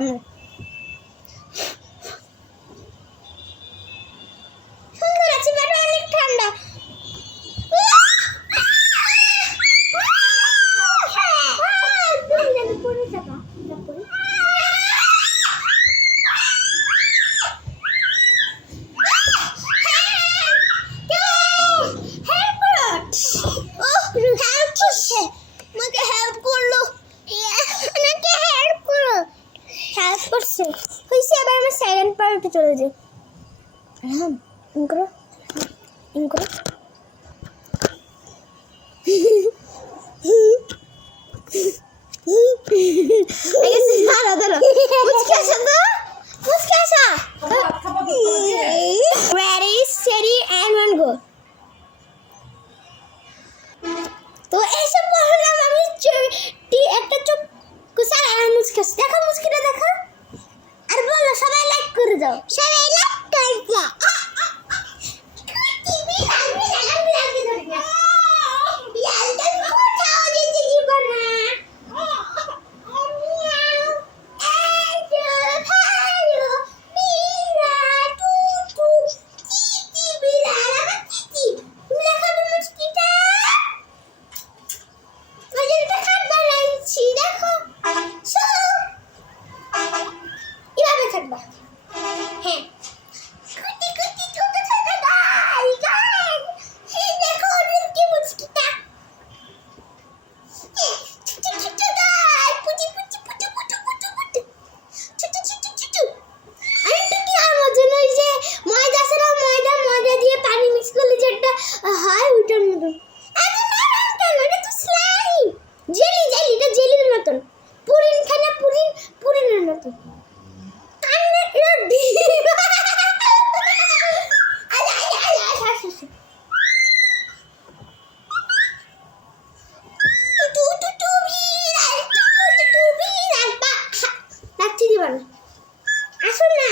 সামনে। সুন্দর আছে, বাট অনেক ঠান্ডা। সেকেন্ড পার্টে চলে যাই। হ্যাঁ, ইনকো ইনকো ready steady and one go। তো এইসব বললাম আমি একটা চুপ কুসার আর মুচকি দেখো, মুচকিটা দেখো আর বলো সবাই লাইক করে দাও, সবাই লাইক করে দাও। আসুন না,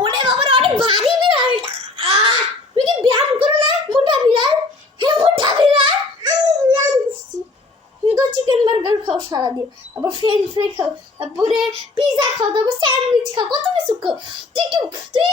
ওরে বাবা অনেক ভারী বিড়ালটা। তুমি কি ব্যায়াম করো না? মোটা বিড়াল, হ্যাঁ মোটা বিড়াল। আমি ব্যায়াম করছি। তুমি তো চিকেন বার্গার খাও সারাদিন, আবার ফ্রেঞ্চ ফ্রাই খাও, তারপরে পিজা খাও, তারপর স্যান্ডউইচ খাও, কত কিছু খাও। তুই